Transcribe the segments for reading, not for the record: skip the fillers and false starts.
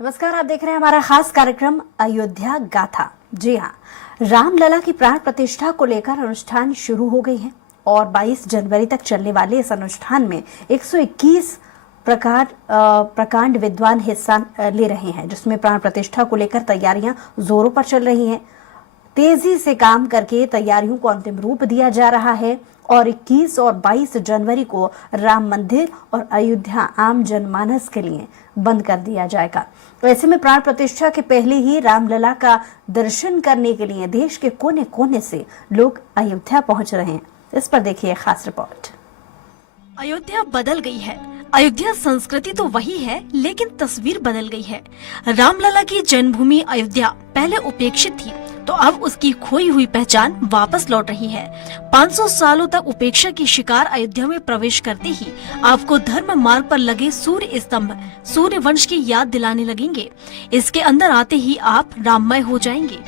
नमस्कार, आप देख रहे हैं हमारा खास कार्यक्रम अयोध्या गाथा। जी हाँ, रामलला की प्राण प्रतिष्ठा को लेकर अनुष्ठान शुरू हो गई है और 22 जनवरी तक चलने वाले इस अनुष्ठान में 121 प्रकांड विद्वान हिस्सा ले रहे हैं, जिसमें प्राण प्रतिष्ठा को लेकर तैयारियां जोरों पर चल रही हैं। तेजी से काम करके तैयारियों को अंतिम रूप दिया जा रहा है और 21 और 22 जनवरी को राम मंदिर और अयोध्या आम जनमानस के लिए बंद कर दिया जाएगा। ऐसे में प्राण प्रतिष्ठा के पहले ही रामलला का दर्शन करने के लिए देश के कोने कोने से लोग अयोध्या पहुंच रहे हैं। इस पर देखिए खास रिपोर्ट। अयोध्या बदल गई है। अयोध्या संस्कृति तो वही है, लेकिन तस्वीर बदल गई है। रामलला की जन्मभूमि अयोध्या पहले उपेक्षित थी, तो अब उसकी खोई हुई पहचान वापस लौट रही है। 500 सालों तक उपेक्षा की शिकार अयोध्या में प्रवेश करते ही आपको धर्म मार्ग पर लगे सूर्य स्तंभ, सूर्य वंश की याद दिलाने लगेंगे। इसके अंदर आते ही आप राममय हो जाएंगे।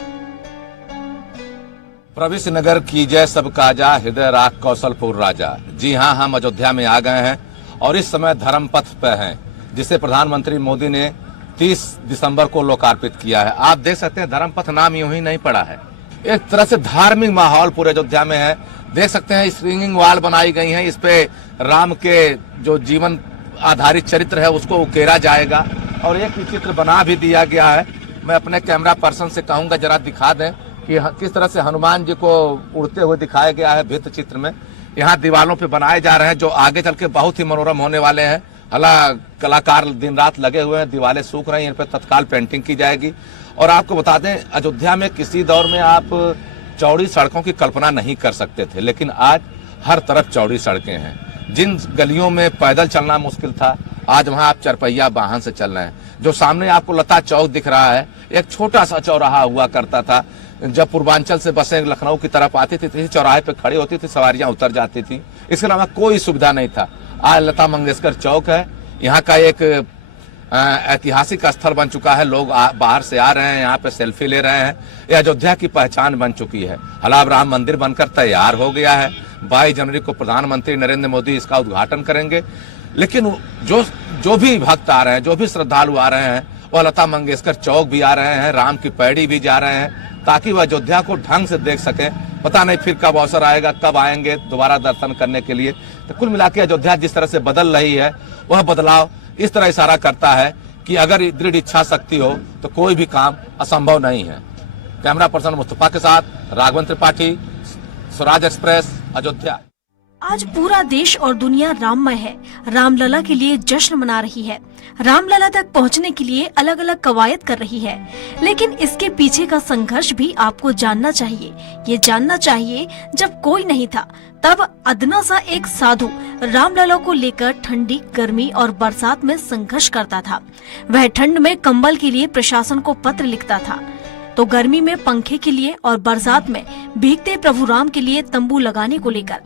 प्रविश नगर कीजय सब काजा, हृदय राख कौशलपुर राजा। जी हाँ, हम अयोध्या में आ गए हैं और इस समय धर्म पथ पे हैं, जिसे प्रधानमंत्री मोदी ने 30 दिसंबर को लोकार्पित किया है। आप देख सकते हैं धर्म पथ नाम यूं ही नहीं पड़ा है, एक तरह से धार्मिक माहौल पूरे अयोध्या में है। देख सकते हैं स्प्रिंगिंग वॉल बनाई गई है, इस पे राम के जो जीवन आधारित चरित्र है उसको उकेरा जाएगा और एक चित्र बना भी दिया गया है। मैं अपने कैमरा पर्सन से कहूंगा जरा दिखा दें कि किस तरह से हनुमान जी को उड़ते हुए दिखाया गया है भित्त चित्र में। यहाँ दीवालों पे बनाए जा रहे हैं जो आगे चल के बहुत ही मनोरम होने वाले हैं। हला कलाकार दिन रात लगे हुए हैं, दीवारें सूख रही हैं, इन पर तत्काल पेंटिंग की जाएगी। और आपको बता दें, अयोध्या में किसी दौर में आप चौड़ी सड़कों की कल्पना नहीं कर सकते थे, लेकिन आज हर तरफ चौड़ी सड़कें हैं। जिन गलियों में पैदल चलना मुश्किल था, आज वहां आप चरपहिया वाहन से चल रहे हैं। जो सामने आपको लता चौक दिख रहा है, एक छोटा सा चौराहा हुआ करता था। जब पूर्वांचल से बसें लखनऊ की तरफ आती थी, चौराहे पे खड़ी होती थी, सवारियां उतर जाती थी। इसके अलावा कोई सुविधा नहीं था। आज लता मंगेशकर चौक है, यहाँ का एक ऐतिहासिक स्थल बन चुका है। लोग बाहर से आ रहे हैं, यहाँ पे सेल्फी ले रहे हैं। यह अयोध्या की पहचान बन चुकी है। हलाब राम मंदिर बनकर तैयार हो गया है। 22 जनवरी को प्रधानमंत्री नरेंद्र मोदी इसका उद्घाटन करेंगे। लेकिन जो भी भक्त आ रहे हैं, जो भी श्रद्धालु आ रहे हैं, वह लता मंगेशकर चौक भी आ रहे हैं, राम की पैड़ी भी जा रहे हैं, ताकि वह अयोध्या को ढंग से देख सके। पता नहीं फिर कब अवसर आएगा, कब आएंगे दोबारा दर्शन करने के लिए। तो कुल मिलाकर अयोध्या जिस तरह से बदल रही है, वह बदलाव इस तरह इशारा करता है कि अगर दृढ़ इच्छा शक्ति हो तो कोई भी काम असंभव नहीं है। कैमरा पर्सन मुस्तफा के साथ राघवेंद्र त्रिपाठी, स्वराज एक्सप्रेस, अयोध्या। आज पूरा देश और दुनिया राममय है। रामलला के लिए जश्न मना रही है। रामलला तक पहुंचने के लिए अलग अलग कवायद कर रही है, लेकिन इसके पीछे का संघर्ष भी आपको जानना चाहिए। ये जानना चाहिए, जब कोई नहीं था तब अदना सा एक साधु रामलला को लेकर ठंडी, गर्मी और बरसात में संघर्ष करता था। वह ठंड में कंबल के लिए प्रशासन को पत्र लिखता था, तो गर्मी में पंखे के लिए और बरसात में भीगते प्रभु राम के लिए तंबू लगाने को लेकर।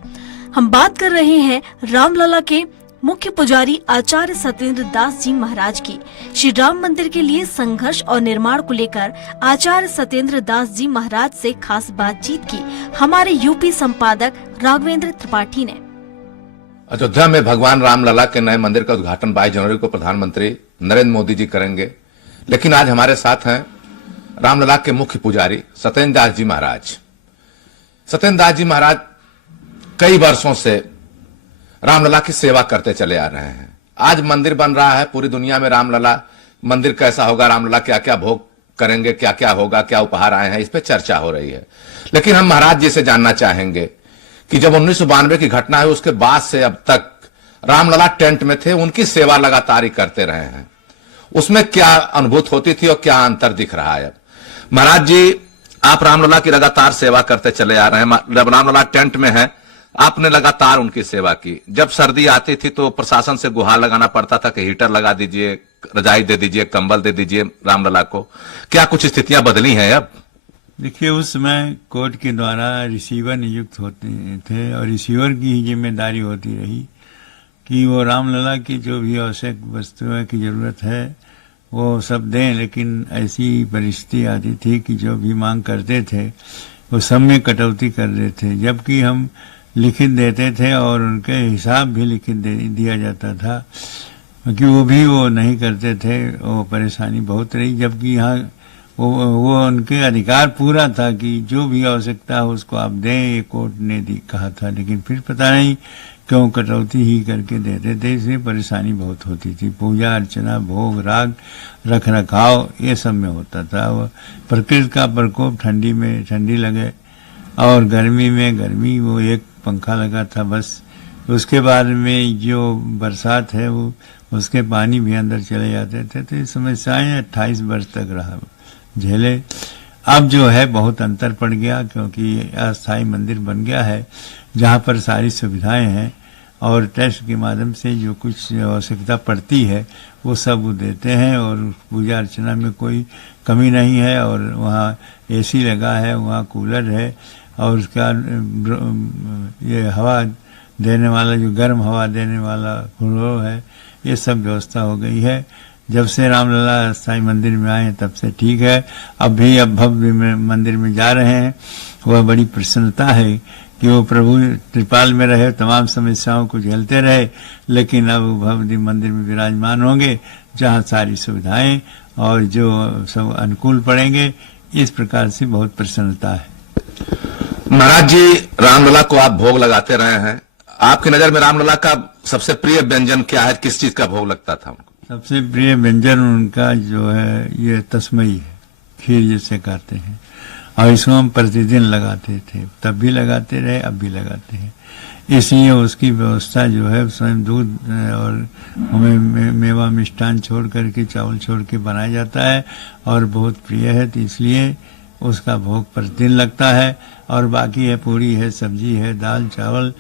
हम बात कर रहे हैं रामलला के मुख्य पुजारी आचार्य सत्येंद्र दास जी महाराज की। श्री राम मंदिर के लिए संघर्ष और निर्माण को लेकर आचार्य सत्येंद्र दास जी महाराज से खास बातचीत की हमारे यूपी संपादक राघवेंद्र त्रिपाठी ने। अयोध्या में भगवान रामलला के नए मंदिर का उद्घाटन 22 जनवरी को प्रधानमंत्री नरेंद्र मोदी जी करेंगे। लेकिन आज हमारे साथ हैं रामलला के मुख्य पुजारी सत्येंद्र दास जी महाराज। सत्येंद्र दास जी महाराज कई वर्षों से रामलला की सेवा करते चले आ रहे हैं। आज मंदिर बन रहा है, पूरी दुनिया में रामलला मंदिर कैसा होगा, रामलला क्या क्या भोग करेंगे, क्या क्या होगा, क्या उपहार आए हैं, इस पे चर्चा हो रही है। लेकिन हम महाराज जी से जानना चाहेंगे कि जब 1992 की घटना है, उसके बाद से अब तक रामलला टेंट में थे, उनकी सेवा लगातार ही करते रहे हैं, उसमें क्या अनुभूति होती थी और क्या अंतर दिख रहा है। महाराज जी, आप रामलला की लगातार सेवा करते चले आ रहे हैं। जब रामलला टेंट में है, आपने लगातार उनकी सेवा की। जब सर्दी आती थी तो प्रशासन से गुहार लगाना पड़ता था कि हीटर लगा दीजिए, रजाई दे दीजिए, कंबल दे दीजिए रामलला को। क्या कुछ स्थितियां बदली हैं अब? देखिए, उस समय कोर्ट के द्वारा रिसीवर नियुक्त होते थे और रिसीवर की ही जिम्मेदारी होती रही कि वो रामलला की जो भी आवश्यक वस्तुओं की जरूरत है वो सब दें। लेकिन ऐसी परिस्थिति आती थी कि जो भी मांग करते थे वो सब में कटौती कर देते थे, जबकि हम लिखित देते थे और उनके हिसाब भी लिखित दिया जाता था। क्योंकि वो नहीं करते थे, वो परेशानी बहुत रही। जबकि यहाँ वो उनके अधिकार पूरा था कि जो भी आवश्यकता हो उसको आप दें, ये कोर्ट ने कहा था। लेकिन फिर पता नहीं क्यों कटौती ही करके देते थे, इसलिए परेशानी बहुत होती थी। पूजा अर्चना, भोग राग, रख रखाव ये सब में होता था। वो प्रकृति का प्रकोप, ठंडी में ठंडी लगे और गर्मी में गर्मी, वो एक पंखा लगा था बस। उसके बाद में जो बरसात है वो उसके पानी भी अंदर चले जाते थे। तो ये समस्याएं 28 वर्ष तक रहा झेले। अब जो है बहुत अंतर पड़ गया, क्योंकि अस्थायी मंदिर बन गया है जहाँ पर सारी सुविधाएं हैं और ट्रस्ट के माध्यम से जो कुछ आवश्यकता पड़ती है वो सब वो देते हैं। और पूजा अर्चना में कोई कमी नहीं है। और वहाँ एसी लगा है, वहाँ कूलर है और उसका ये हवा देने वाला, जो गर्म हवा देने वाला फ्लो है, ये सब व्यवस्था हो गई है। जब से रामलला अस्थायी मंदिर में आए तब से ठीक है। अब भव्य मंदिर में जा रहे हैं। वह बड़ी प्रसन्नता है कि वो प्रभु त्रिपाल में रहे, तमाम समस्याओं को झेलते रहे, लेकिन अब भव्य मंदिर में विराजमान होंगे जहाँ सारी सुविधाएं और जो सब अनुकूल पड़ेंगे। इस प्रकार से बहुत प्रसन्नता है। महाराज जी, रामलला को आप भोग लगाते रहे हैं, आपकी नजर में रामलला का सबसे प्रिय व्यंजन क्या है? किस चीज का भोग लगता था उनको? सबसे प्रिय व्यंजन उनका जो है ये तस्मई है, खीर जिसे कहते हैं। और इसको हम प्रतिदिन लगाते थे, तब भी लगाते रहे, अब भी लगाते हैं। इसलिए उसकी व्यवस्था जो है स्वयं दूध और हमें मेवा मिष्ठान छोड़ करके, चावल छोड़ के बनाया जाता है और बहुत प्रिय है। तो इसलिए उसका भोग प्रतिदिन लगता है। और बाकी है पूरी है, सब्जी है, दाल चावल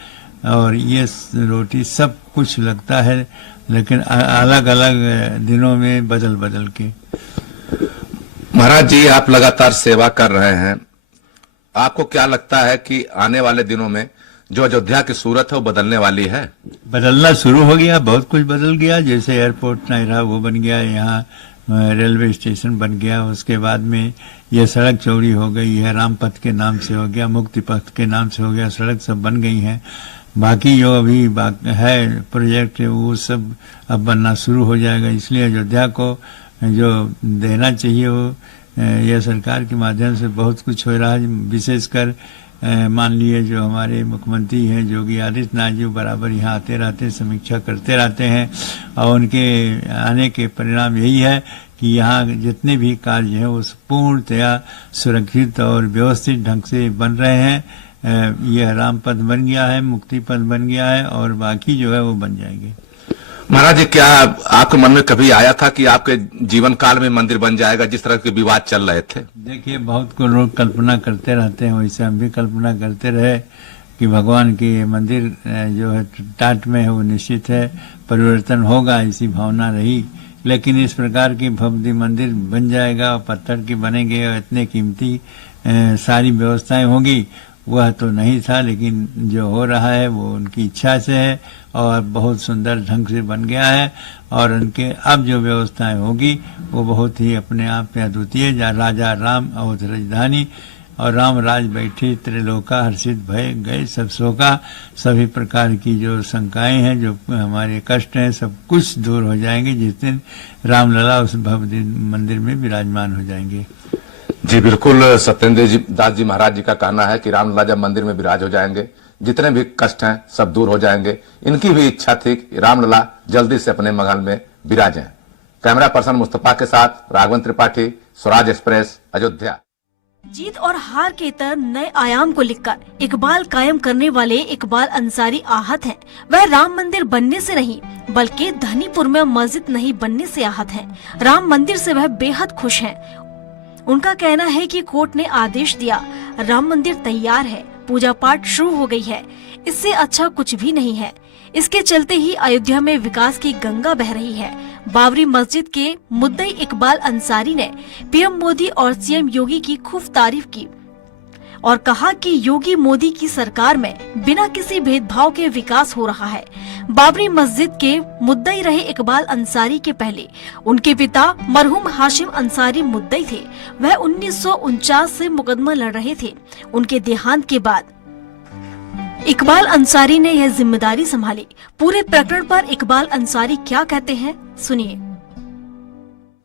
और ये रोटी, सब कुछ लगता है, लेकिन अलग अलग दिनों में बदल बदल के। महाराज जी, आप लगातार सेवा कर रहे हैं, आपको क्या लगता है कि आने वाले दिनों में जो अयोध्या की सूरत है वो बदलने वाली है? बदलना शुरू हो गया, बहुत कुछ बदल गया। जैसे एयरपोर्ट नहीं रहा वो बन गया, यहाँ रेलवे स्टेशन बन गया। उसके बाद में ये सड़क चौड़ी हो गई है, रामपथ के नाम से हो गया, मुक्ति पथ के नाम से हो गया, सड़क सब बन गई हैं। बाकी जो अभी है प्रोजेक्ट वो सब अब बनना शुरू हो जाएगा। इसलिए अयोध्या को जो देना चाहिए वो यह सरकार के माध्यम से बहुत कुछ हो रहा है। विशेषकर मान लिए जो हमारे मुख्यमंत्री हैं योगी आदित्यनाथ जी, बराबर यहाँ आते रहते, समीक्षा करते रहते हैं। और उनके आने के परिणाम यही है कि यहाँ जितने भी कार्य हैं वो पूर्णतया सुरक्षित और व्यवस्थित ढंग से बन रहे हैं। यह रामपथ बन गया है, मुक्ति पथ बन गया है और बाकी जो है वो बन जाएंगे। महाराज जी, क्या आपके मन में कभी आया था कि आपके जीवन काल में मंदिर बन जाएगा, जिस तरह के विवाद चल रहे थे? देखिए, बहुत को लोग कल्पना करते रहते हैं, वैसे हम भी कल्पना करते रहे कि भगवान की मंदिर जो है टाट में है वो निश्चित है परिवर्तन होगा, ऐसी भावना रही। लेकिन इस प्रकार की भव्य मंदिर बन जाएगा, पत्थर के बनेंगे और इतने कीमती सारी व्यवस्थाएं होगी, वह तो नहीं था। लेकिन जो हो रहा है वो उनकी इच्छा से है और बहुत सुंदर ढंग से बन गया है। और उनके अब जो व्यवस्थाएं होगी वो बहुत ही अपने आप में अद्वितीय। जहाँ राजा राम अवध राजधानी और राम राज बैठे, त्रिलोका हर्षित भय गए सब शोका। सभी प्रकार की जो शंकाएं हैं, जो हमारे कष्ट हैं, सब कुछ दूर हो जाएंगे जिस दिन रामलला उस भव्य मंदिर में विराजमान हो जाएंगे। जी बिल्कुल, सत्येंद्र दास जी महाराज जी का कहना है कि रामलला जब मंदिर में विराज हो जाएंगे, जितने भी कष्ट हैं सब दूर हो जाएंगे। इनकी भी इच्छा थी कि रामलला जल्दी से अपने महल में विराजें। कैमरा पर्सन मुस्तफा के साथ राघवन त्रिपाठी, स्वराज एक्सप्रेस, अयोध्या। जीत और हार के इतर नए आयाम को लिखकर इकबाल कायम करने वाले इकबाल अंसारी आहत हैं। वह राम मंदिर बनने से नहीं बल्कि धनीपुर में मस्जिद नहीं बनने से आहत हैं। राम मंदिर से वह बेहद खुश हैं। उनका कहना है कि कोर्ट ने आदेश दिया, राम मंदिर तैयार है, पूजा पाठ शुरू हो गई है, इससे अच्छा कुछ भी नहीं है। इसके चलते ही अयोध्या में विकास की गंगा बह रही है। बाबरी मस्जिद के मुद्दई इकबाल अंसारी ने पीएम मोदी और सीएम योगी की खूब तारीफ की और कहा कि योगी मोदी की सरकार में बिना किसी भेदभाव के विकास हो रहा है। बाबरी मस्जिद के मुद्दई रहे इकबाल अंसारी के पहले उनके पिता मरहूम हाशिम अंसारी मुद्दई थे। वह 1949 से मुकदमा लड़ रहे थे। उनके देहांत के बाद इकबाल अंसारी ने यह जिम्मेदारी संभाली। पूरे प्रकरण पर इकबाल अंसारी क्या कहते हैं, सुनिए।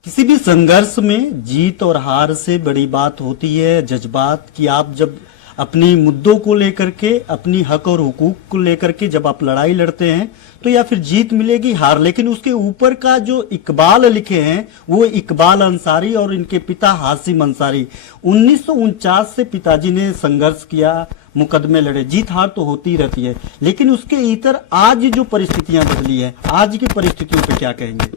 किसी भी संघर्ष में जीत और हार से बड़ी बात होती है जज्बात की। आप जब अपनी मुद्दों को लेकर के, अपनी हक और हुकूक को लेकर के जब आप लड़ाई लड़ते हैं तो या फिर जीत मिलेगी हार, लेकिन उसके ऊपर का जो इकबाल लिखे हैं वो इकबाल अंसारी और इनके पिता हासिम अंसारी। 1949 से पिताजी ने संघर्ष किया, मुकदमे लड़े, जीत हार तो होती रहती है, लेकिन उसके इतर आज जो परिस्थितियां बदली है, आज की परिस्थितियों पे क्या कहेंगे?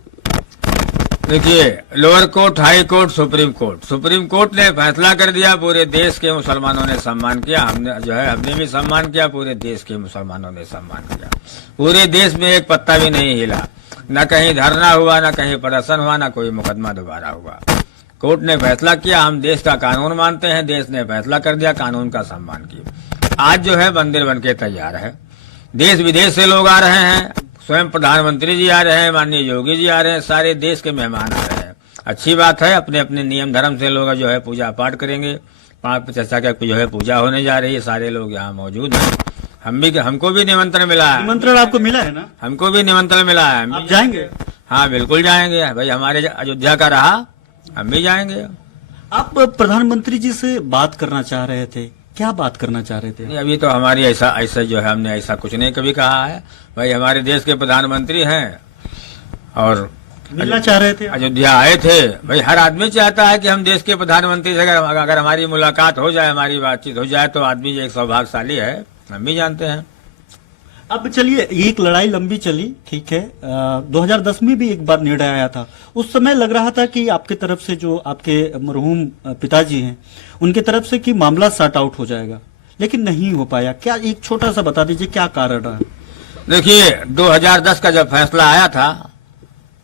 देखिए, lower court, high court, supreme court ने फैसला कर दिया, पूरे देश के मुसलमानों ने सम्मान किया, हमने भी सम्मान किया, पूरे देश के मुसलमानों ने सम्मान किया। पूरे देश में एक पत्ता भी नहीं हिला, न कहीं धरना हुआ, न कहीं प्रदर्शन हुआ, न कोई मुकदमा दोबारा हुआ। कोर्ट ने फैसला किया, हम देश का कानून मानते हैं, देश ने फैसला कर दिया, कानून का सम्मान किया। आज जो है मंदिर बन के तैयार है, देश विदेश से लोग आ रहे हैं, स्वयं प्रधानमंत्री जी आ रहे हैं, माननीय योगी जी आ रहे हैं, सारे देश के मेहमान आ रहे हैं। अच्छी बात है, अपने अपने नियम धर्म से लोग जो है पूजा पाठ करेंगे। पाठ चर्चा का जो है पूजा होने जा रही है, सारे लोग यहाँ मौजूद हैं। हमको भी निमंत्रण मिला है। निमंत्रण आपको मिला है ना? हमको भी निमंत्रण मिला है। आप जाएंगे? हाँ, बिल्कुल जाएंगे भाई, हमारे अयोध्या का रहा, हम भी जाएंगे। आप प्रधानमंत्री जी से बात करना चाह रहे थे, क्या बात करना चाह रहे थे? नहीं, अभी तो हमारी ऐसा जो है, हमने ऐसा कुछ नहीं कभी कहा है भाई। हमारे देश के प्रधानमंत्री हैं और मिलना चाह रहे थे, अयोध्या आए थे। भाई हर आदमी चाहता है कि हम देश के प्रधानमंत्री से अगर हमारी मुलाकात हो जाए, हमारी बातचीत हो जाए, तो आदमी एक सौभाग्यशाली है, हम भी जानते हैं। अब चलिए, एक लड़ाई लंबी चली, ठीक है। 2010 में भी एक बार निर्णय आया था, उस समय लग रहा था कि आपके तरफ से, जो आपके मरहूम पिताजी हैं, उनके तरफ से कि मामला सॉर्ट आउट हो जाएगा, लेकिन नहीं हो पाया। क्या एक छोटा सा बता दीजिए क्या कारण रहा? देखिए, 2010 का जब फैसला आया था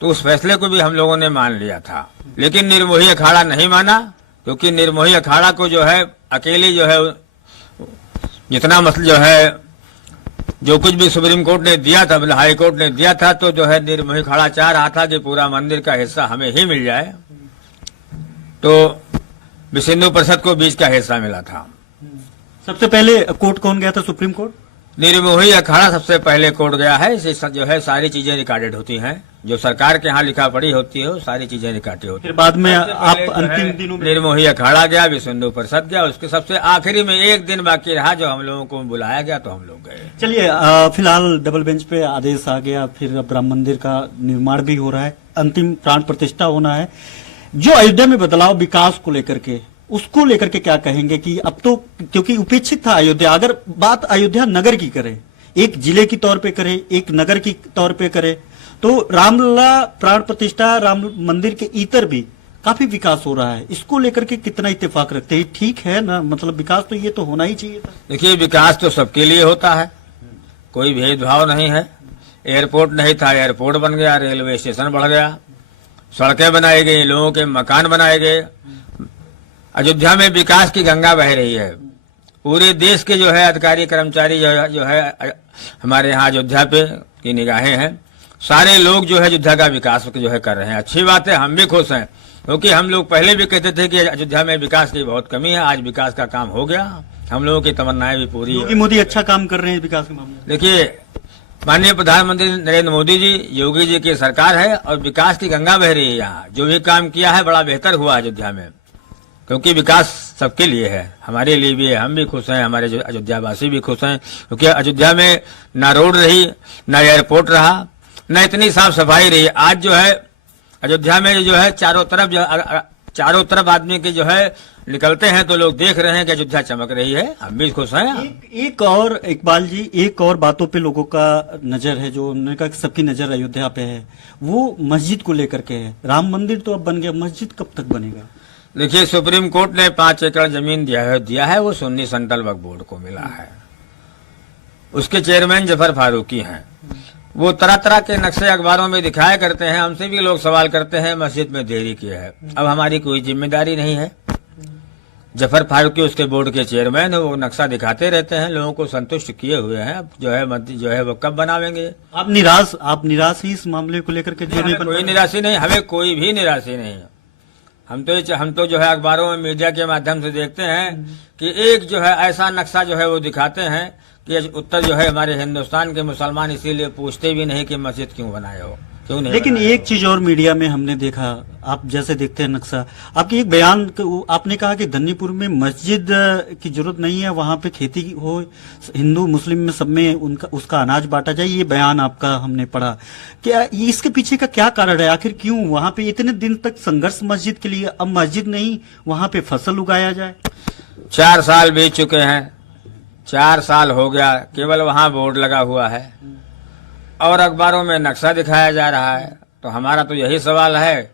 तो उस फैसले को भी हम लोगों ने मान लिया था, लेकिन निर्मोही अखाड़ा नहीं माना, क्योंकि निर्मोही अखाड़ा को जो है अकेले जो है जितना मसला जो है, जो कुछ भी सुप्रीम कोर्ट ने दिया था, मतलब हाई कोर्ट ने दिया था, तो जो है निर्मोही अखाड़ा चाह रहा था कि पूरा मंदिर का हिस्सा हमें ही मिल जाए, तो विष्णु परिषद को बीच का हिस्सा मिला था। सबसे पहले कोर्ट कौन गया था? Supreme court. निर्मोही अखाड़ा सबसे पहले कोर्ट गया है। इसे जो है सारी चीजें रिकॉर्डेड होती हैं, जो सरकार के यहाँ लिखा पड़ी होती है, वो सारी चीजें रिकॉर्डेड होती फिर बाद में आप अंतिम दिनों में निर्मोही अखाड़ा गया, विष्णु परिषद गया, उसके सबसे आखिरी में एक दिन बाकी रहा जो हम लोगों को बुलाया गया, तो हम लोग गए। चलिए, फिलहाल डबल बेंच पे आदेश आ गया, फिर अब राम मंदिर का निर्माण भी हो रहा है, अंतिम प्राण प्रतिष्ठा होना है। जो अयोध्या में बदलाव विकास को लेकर के, उसको लेकर के क्या कहेंगे कि अब तो, क्योंकि उपेक्षित था अयोध्या, अगर बात अयोध्या नगर की करें, एक जिले की तौर पे करें, एक नगर की तौर पे करें, तो रामलला प्राण प्रतिष्ठा, राम मंदिर के इतर भी काफी विकास हो रहा है। इसको लेकर के कितना इत्तेफाक रखते हैं? ठीक है ना, मतलब विकास तो ये तो होना ही चाहिए था। देखिए, विकास तो सबके लिए होता है, कोई भेदभाव नहीं है। एयरपोर्ट नहीं था, एयरपोर्ट बन गया, रेलवे स्टेशन बढ़ गया, सड़कें बनाई गई, लोगों के मकान बनाए गए। अयोध्या में विकास की गंगा बह रही है। पूरे देश के जो है अधिकारी कर्मचारी जो है हमारे यहाँ अयोध्या पे की निगाहें हैं। सारे लोग जो है अयोध्या का विकास जो है कर रहे हैं। अच्छी बात है, हम भी खुश हैं, क्योंकि हम लोग पहले भी कहते थे कि अयोध्या में विकास की बहुत कमी है। आज विकास का काम हो गया, हम लोगों की तमन्नाएं भी पूरी योगी मोदी अच्छा काम कर रहे हैं विकास के मामले में। देखिए, माननीय प्रधानमंत्री नरेंद्र मोदी जी, योगी जी की सरकार है और विकास की गंगा बह रही है। यहाँ जो भी काम किया है बड़ा बेहतर हुआ अयोध्या में, क्योंकि विकास सबके लिए है, हमारे लिए भी है, हम भी खुश हैं, हमारे अयोध्यावासी भी खुश हैं, क्योंकि अयोध्या में ना रोड रही, ना एयरपोर्ट रहा, न इतनी साफ सफाई रही। आज जो है अयोध्या में जो है चारों तरफ आदमी के जो है निकलते हैं तो लोग देख रहे हैं कि अयोध्या चमक रही है, हम भी खुश हैं। एक और इकबाल जी, एक और बातों पे लोगों का नजर है, जो उन्होंने कहा कि सबकी नजर अयोध्या पे है, वो मस्जिद को लेकर के है। राम मंदिर तो अब बन गया, मस्जिद कब तक बनेगा? देखिए, सुप्रीम कोर्ट ने 5 एकड़ जमीन दिया है, वो सुन्नी सेंट्रल वक्फ बोर्ड को मिला है। उसके चेयरमैन जफर फारूकी हैं। वो तरह तरह के नक्शे अखबारों में दिखाया करते हैं, हमसे भी लोग सवाल करते हैं मस्जिद में देरी की है। अब हमारी कोई जिम्मेदारी नहीं है, जफर फारूकी उसके बोर्ड के चेयरमैन है, वो नक्शा दिखाते रहते हैं, लोगों को संतुष्ट किए हुए हैं। अब जो है वो कब बनावेंगे? आप निराश ही इस मामले को लेकर के? कोई निराशा नहीं, हमें कोई भी निराशा नहीं है। हम तो जो है अखबारों में मीडिया के माध्यम से देखते हैं कि एक जो है ऐसा नक्शा जो है वो दिखाते हैं कि उत्तर जो है हमारे हिंदुस्तान के मुसलमान इसीलिए पूछते भी नहीं कि मस्जिद क्यों बनाए हो, क्यों नहीं। लेकिन बनाए एक चीज और मीडिया में हमने देखा, आप जैसे देखते हैं नक्शा, आपकी एक बयान आपने कहा कि धन्नीपुर में मस्जिद की जरूरत नहीं है, वहां पे खेती हो, हिंदू मुस्लिम में सब में उसका अनाज बांटा जाए, ये बयान आपका हमने पढ़ा। क्या इसके पीछे का क्या कारण है, आखिर क्यों वहां पे इतने दिन तक संघर्ष मस्जिद के लिए, अब मस्जिद नहीं वहां पे फसल उगाया जाए? 4 साल बीत चुके हैं, 4 साल हो गया, केवल वहां बोर्ड लगा हुआ है और अखबारों में नक्शा दिखाया जा रहा है। तो हमारा तो यही सवाल है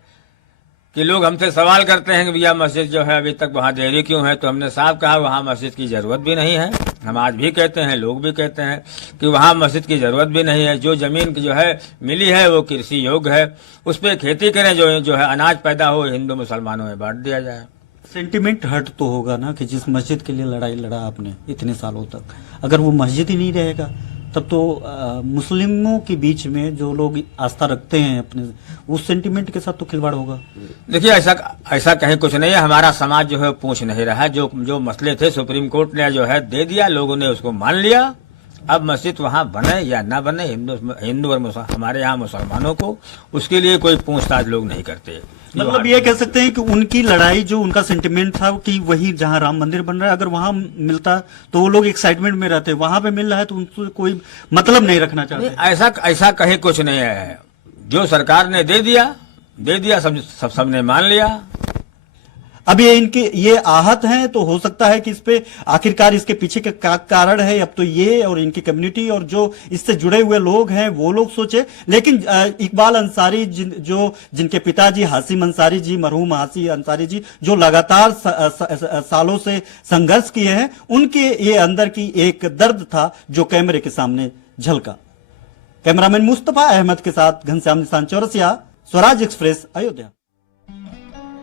कि लोग हमसे सवाल करते हैं कि भैया मस्जिद जो है अभी तक वहां देरी क्यों है, तो हमने साफ कहा वहां मस्जिद की जरूरत भी नहीं है। हम आज भी कहते हैं, लोग भी कहते हैं कि वहां मस्जिद की जरूरत भी नहीं है। जो जमीन जो है मिली है वो कृषि योग्य है, उस पर खेती करें, जो है अनाज पैदा हो, हिंदू मुसलमानों में बांट दिया जाए। सेंटिमेंट हर्ट तो होगा ना कि जिस मस्जिद के लिए लड़ाई लड़ा आपने इतने सालों तक, अगर वो मस्जिद ही नहीं रहेगा तब तो मुस्लिमों के बीच में जो लोग आस्था रखते हैं अपने, उस सेंटिमेंट के साथ तो खिलवाड़ होगा। देखिए ऐसा कहीं कुछ नहीं है। हमारा समाज जो है पूछ नहीं रहा है। जो मसले थे सुप्रीम कोर्ट ने जो है दे दिया, लोगों ने उसको मान लिया। अब मस्जिद वहां बने या ना बने, हिंदू और हमारे यहाँ मुसलमानों को उसके लिए कोई पूछताछ लोग नहीं करते। मतलब ये कह सकते हैं कि उनकी लड़ाई, जो उनका सेंटिमेंट था कि वही जहां राम मंदिर बन रहा है, अगर वहां मिलता तो वो लोग एक्साइटमेट में रहते, वहां पे मिल रहा है तो उनको कोई मतलब नहीं रखना चाहते। ऐसा कहीं कुछ नहीं है। जो सरकार ने दे दिया, सबने मान लिया। अब ये आहत हैं, तो हो सकता है कि इस पे आखिरकार इसके पीछे का कारण है अब तो ये, और इनकी कम्युनिटी और जो इससे जुड़े हुए लोग हैं वो लोग सोचे। लेकिन इकबाल अंसारी जिनके पिताजी हासिम अंसारी जी, मरहूम हासिम अंसारी जी, जो लगातार सालों से संघर्ष किए हैं, उनके ये अंदर की एक दर्द था जो कैमरे के सामने झलका। कैमरामैन मुस्तफा अहमद के साथ घनश्याम निशान चौरसिया, स्वराज एक्सप्रेस, अयोध्या।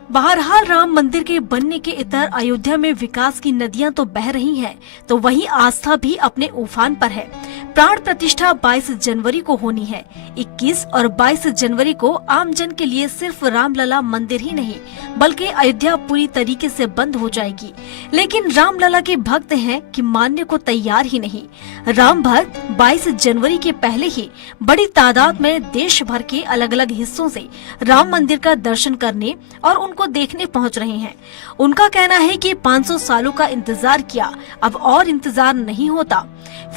बहरहाल राम मंदिर के बनने के इतर अयोध्या में विकास की नदियां तो बह रही हैं, तो वहीं आस्था भी अपने उफान पर है। प्राण प्रतिष्ठा 22 जनवरी को होनी है। 21 और 22 जनवरी को आमजन के लिए सिर्फ रामलला मंदिर ही नहीं बल्कि अयोध्या पूरी तरीके से बंद हो जाएगी। लेकिन रामलला के भक्त हैं कि मानने को तैयार ही नहीं। राम भक्त 22 जनवरी के पहले ही बड़ी तादाद में देश भर के अलग अलग हिस्सों से राम मंदिर का दर्शन करने और उनको देखने पहुंच रहे हैं। उनका कहना है कि 500 सालों का इंतजार किया, अब और इंतजार नहीं होता।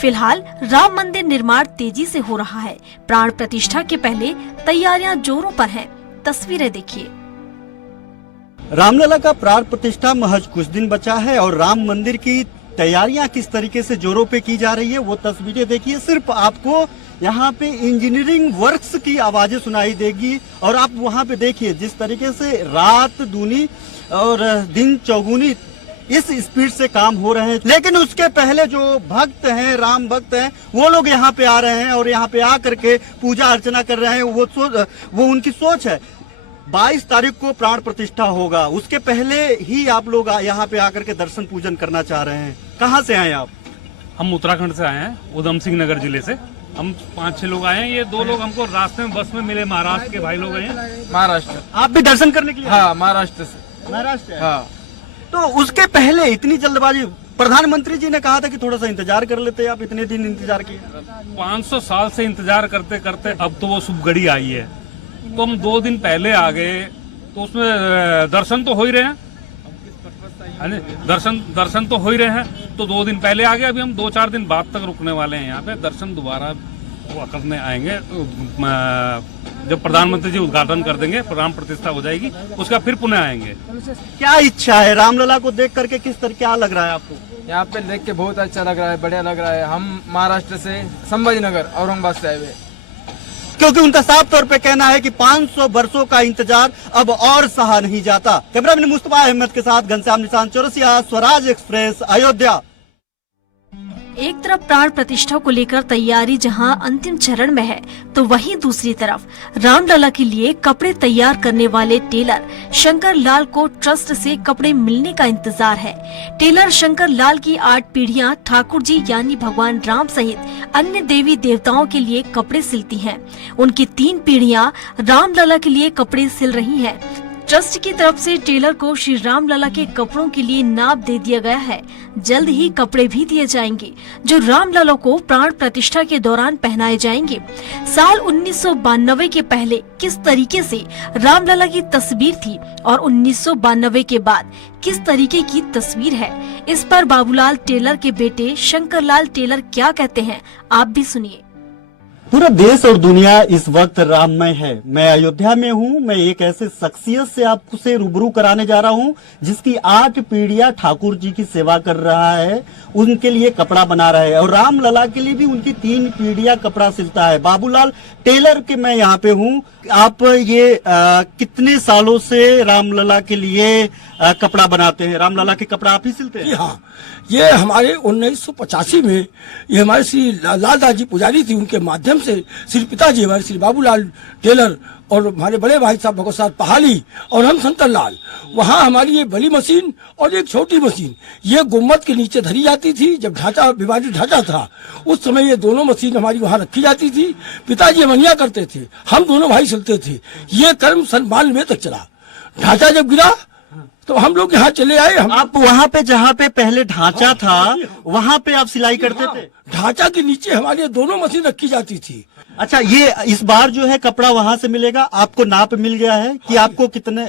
फिलहाल राम मंदिर निर्माण तेजी से हो रहा है। प्राण प्रतिष्ठा के पहले तैयारियां जोरों पर हैं। तस्वीरें देखिए। रामलला का प्राण प्रतिष्ठा महज कुछ दिन बचा है और राम मंदिर की तैयारियां किस तरीके से जोरों पे की जा रही है वो तस्वीरें देखिए। सिर्फ आपको यहाँ पे इंजीनियरिंग वर्क्स की आवाजें सुनाई देगी और आप वहाँ पे देखिए जिस तरीके से रात दूनी और दिन चौगुनी इस स्पीड से काम हो रहे हैं। लेकिन उसके पहले जो भक्त हैं, राम भक्त हैं, वो लोग यहाँ पे आ रहे हैं और यहाँ पे आकर के पूजा अर्चना कर रहे हैं। वो उनकी सोच है 22 तारीख को प्राण प्रतिष्ठा होगा, उसके पहले ही आप लोग यहाँ पे आकर के दर्शन पूजन करना चाह रहे हैं। कहाँ से आए आप? हम उत्तराखंड से आए हैं, उधम सिंह नगर जिले से। हम 5-6 लोग आए हैं। ये 2 लोग हमको रास्ते में बस में मिले, महाराष्ट्र के भाई लोग हैं। महाराष्ट्र। आप भी दर्शन करने के लिए? हाँ, महाराष्ट्र से। महाराष्ट्र? हाँ। तो उसके पहले इतनी जल्दबाजी, प्रधानमंत्री जी ने कहा था कि थोड़ा सा इंतजार कर लेते, आप इतने दिन इंतजार किए। 500 साल से इंतजार करते करते अब तो वो शुभ घड़ी आई है, तो हम 2 दिन पहले आ गए, तो उसमें दर्शन तो हो ही रहे हैं। दर्शन तो हो ही रहे हैं, तो 2 दिन पहले आ गए। अभी हम 2-4 दिन बाद तक रुकने वाले हैं यहाँ पे। दर्शन दोबारा करने आएंगे जब प्रधानमंत्री जी उद्घाटन कर देंगे, प्राण प्रतिष्ठा हो जाएगी, उसका फिर पुनः आएंगे। क्या इच्छा है रामलला को देख करके? क्या लग रहा है आपको? यहाँ पे देख के बहुत अच्छा लग रहा है, बढ़िया लग रहा है। हम महाराष्ट्र से संभाजीनगर औरंगाबाद से आए हुए, क्योंकि उनका साफ तौर पे कहना है कि 500 वर्षों का इंतजार अब और सहा नहीं जाता। कैमरामैन मुस्तफा अहमद के साथ घनश्याम निशान चौरसिया, स्वराज एक्सप्रेस, अयोध्या। एक तरफ प्राण प्रतिष्ठा को लेकर तैयारी जहां अंतिम चरण में है, तो वहीं दूसरी तरफ रामलला के लिए कपड़े तैयार करने वाले टेलर शंकर लाल को ट्रस्ट से कपड़े मिलने का इंतजार है। टेलर शंकर लाल की 8 पीढ़ियां ठाकुर जी यानी भगवान राम सहित अन्य देवी देवताओं के लिए कपड़े सिलती हैं। उनकी 3 पीढ़ियां रामलला के लिए कपड़े सिल रही हैं। ट्रस्ट की तरफ से टेलर को श्री रामलला के कपड़ों के लिए नाप दे दिया गया है। जल्द ही कपड़े भी दिए जाएंगे जो रामलला को प्राण प्रतिष्ठा के दौरान पहनाए जाएंगे। साल 1992 के पहले किस तरीके से रामलला की तस्वीर थी और 1992 के बाद किस तरीके की तस्वीर है, इस पर बाबूलाल टेलर के बेटे शंकरलाल टेलर क्या कहते हैं, आप भी सुनिए। पूरा देश और दुनिया इस वक्त राममय है। मैं अयोध्या में हूँ। मैं एक ऐसे शख्सियत से आपसे रूबरू कराने जा रहा हूँ जिसकी 8 पीढ़ियां ठाकुर जी की सेवा कर रहा है, उनके लिए कपड़ा बना रहा है और रामलला के लिए भी उनकी 3 पीढ़ियां कपड़ा सिलता है। बाबूलाल टेलर के मैं यहाँ पे हूँ। आप ये कितने सालों से रामलला के लिए कपड़ा बनाते हैं? रामलला के कपड़ा आप ही सिलते हैं? हाँ, ये हमारे 1985 में ये हमारे श्री लालदास जी पुजारी थी, उनके माध्यम से श्री पिताजी हमारे श्री बाबूलाल टेलर और हमारे बड़े भाई साहब भगवत साहब पहाली और हम शंकरलाल, वहाँ हमारी ये बड़ी मशीन और एक छोटी मशीन ये गुम्बद के नीचे धरी जाती थी। जब ढांचा विभाजित ढांचा था उस समय ये दोनों मशीन हमारी वहाँ रखी जाती थी। पिताजी अमनिया करते थे, हम दोनों भाई सिलते थे। ये कर्म सन 92 तक चला। ढांचा जब गिरा तो हम लोग यहाँ चले आए। आप वहाँ पे जहाँ पे पहले ढांचा था वहाँ पे आप सिलाई करते थे? ढांचा के नीचे हमारी दोनों मशीन रखी जाती थी। अच्छा, ये इस बार जो है कपड़ा वहाँ से मिलेगा, आपको नाप मिल गया है कि आपको कितने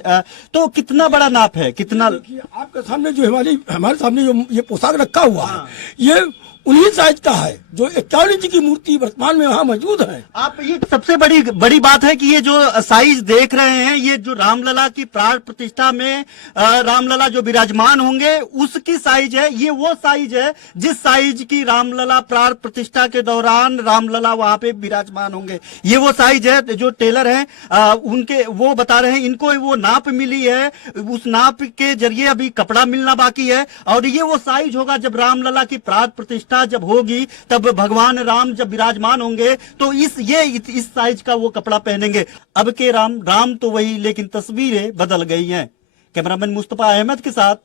तो कितना बड़ा नाप है? कितना आपके सामने जो हमारे सामने जो ये पोशाक रखा हुआ है ये उन्हीं साइज का है जो 41 जी की मूर्ति वर्तमान में वहाँ मौजूद है। आप ये सबसे बड़ी बात है कि ये जो साइज देख रहे हैं ये जो रामलला की प्राण प्रतिष्ठा में रामलला जो विराजमान होंगे उसकी साइज है। ये वो साइज है जिस साइज की रामलला प्राण प्रतिष्ठा के दौरान रामलला वहाँ पे विराजमान होंगे। ये वो साइज है। जो टेलर हैं उनके वो बता रहे हैं इनको वो नाप मिली है, उस नाप के जरिए अभी कपड़ा मिलना बाकी है और ये वो साइज होगा जब रामलला की प्राण प्रतिष्ठा जब होगी तब भगवान राम जब विराजमान होंगे तो इस साइज का वो कपड़ा पहनेंगे। अब के राम तो वही, लेकिन तस्वीरें बदल गई हैं। कैमरामैन मुस्तफा अहमद के साथ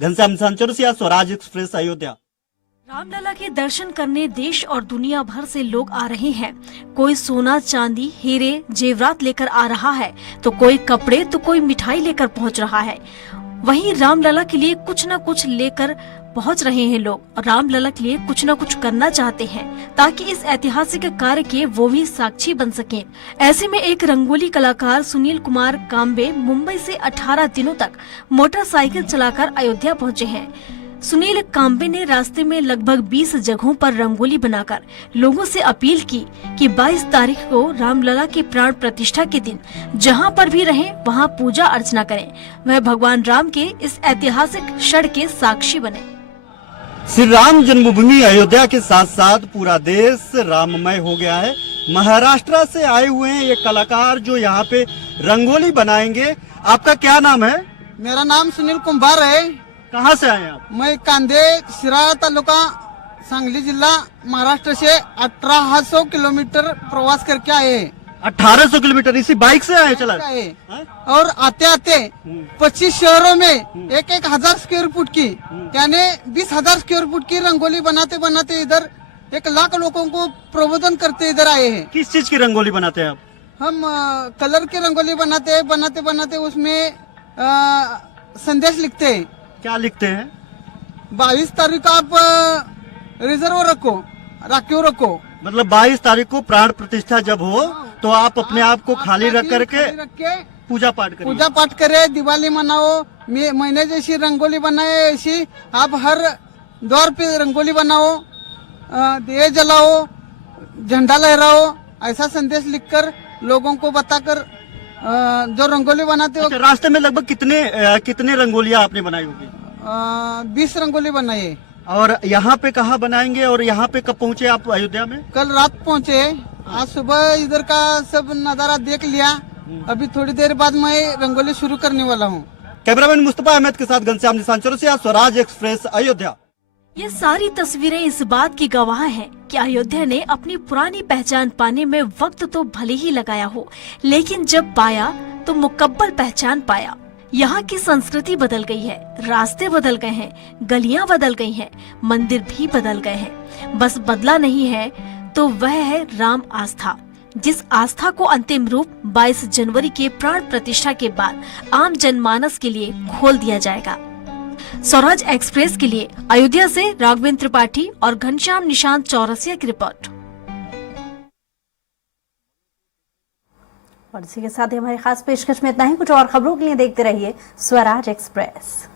घनश्याम चौरसिया, स्वराज एक्सप्रेस, अयोध्या। रामलला के दर्शन करने देश और दुनिया भर से लोग आ रहे हैं। कोई सोना चांदी हीरे जेवरात लेकर आ रहा है तो कोई कपड़े तो कोई मिठाई लेकर पहुंच रहा है। वहीं रामलला के लिए कुछ न कुछ लेकर पहुंच रहे हैं लोग। रामलला के लिए कुछ न कुछ करना चाहते हैं ताकि इस ऐतिहासिक कार्य के वो भी साक्षी बन सकें। ऐसे में एक रंगोली कलाकार सुनील कुमार काम्बे मुंबई से 18 दिनों तक मोटरसाइकिल चलाकर अयोध्या पहुंचे हैं। सुनील काम्बे ने रास्ते में लगभग 20 जगहों पर रंगोली बनाकर लोगों से अपील की कि 22 तारीख को रामलला की प्राण प्रतिष्ठा के दिन जहां पर भी रहें वहां पूजा अर्चना करें, वह भगवान राम के इस ऐतिहासिक क्षण के साक्षी बने। श्री राम जन्मभूमि अयोध्या के साथ साथ पूरा देश राममय हो गया है। महाराष्ट्र से आए हुए हैं ये कलाकार जो यहाँ पे रंगोली बनाएंगे। आपका क्या नाम है? मेरा नाम सुनील कुंभार है। कहाँ से आए आप? मैं कांदे शिराळा तालुका सांगली जिला महाराष्ट्र से 1800 किलोमीटर प्रवास करके आए। 1800 किलोमीटर इसी बाइक से आए चला और आते आते 25 शहरों में 1,000 स्क्वायर फुट की यानी 20,000 स्क्वायर फुट की रंगोली बनाते बनाते इधर 1 लाख लोगों को प्रबोधन करते इधर आए हैं। किस चीज की रंगोली बनाते हैं आप? हम कलर की रंगोली बनाते हैं। बनाते बनाते उसमें संदेश लिखते हैं। क्या लिखते हैं? 22 तारीख को आप रिजर्व रखो, राखियो रखो। मतलब 22 तारीख को प्राण प्रतिष्ठा जब हो तो आप अपने आप को खाली रख करके पूजा पाठ करे, दिवाली मनाओ, महीने जैसी रंगोली बनाए ऐसी आप हर द्वार पे रंगोली बनाओ, दिए जलाओ, झंडा लहराओ, ऐसा संदेश लिखकर लोगों को बताकर जो रंगोली बनाते हो। अच्छा, रास्ते में लगभग कितने रंगोलियां आपने बनाई होगी? 20 रंगोली बनाई है। और यहाँ पे कहाँ बनाएंगे और यहाँ पे कब पहुँचे आप अयोध्या में? कल रात पहुँचे। आज सुबह इधर का सब नजारा देख लिया। अभी थोड़ी देर बाद मैं रंगोली शुरू करने वाला हूँ। कैमरामैन मुस्तफा अहमद के साथ घनश्याम चौरसिया, स्वराज एक्सप्रेस, अयोध्या। ये सारी तस्वीरें इस बात की गवाह हैं कि अयोध्या ने अपनी पुरानी पहचान पाने में वक्त तो भले ही लगाया हो, लेकिन जब पाया तो मुकब्बल पहचान पाया। यहाँ की संस्कृति बदल गई है, रास्ते बदल गए हैं, गलियाँ बदल गई हैं, मंदिर भी बदल गए हैं। बस बदला नहीं है तो वह है राम आस्था। जिस आस्था को अंतिम रूप 22 जनवरी के प्राण प्रतिष्ठा के बाद आम जनमानस के लिए खोल दिया जाएगा। स्वराज एक्सप्रेस के लिए अयोध्या से राघवेंद्र त्रिपाठी और घनश्याम निशांत चौरसिया की रिपोर्ट। और इसी के साथ ही हमारी खास पेशकश में इतना ही। कुछ और खबरों के लिए देखते रहिए स्वराज एक्सप्रेस।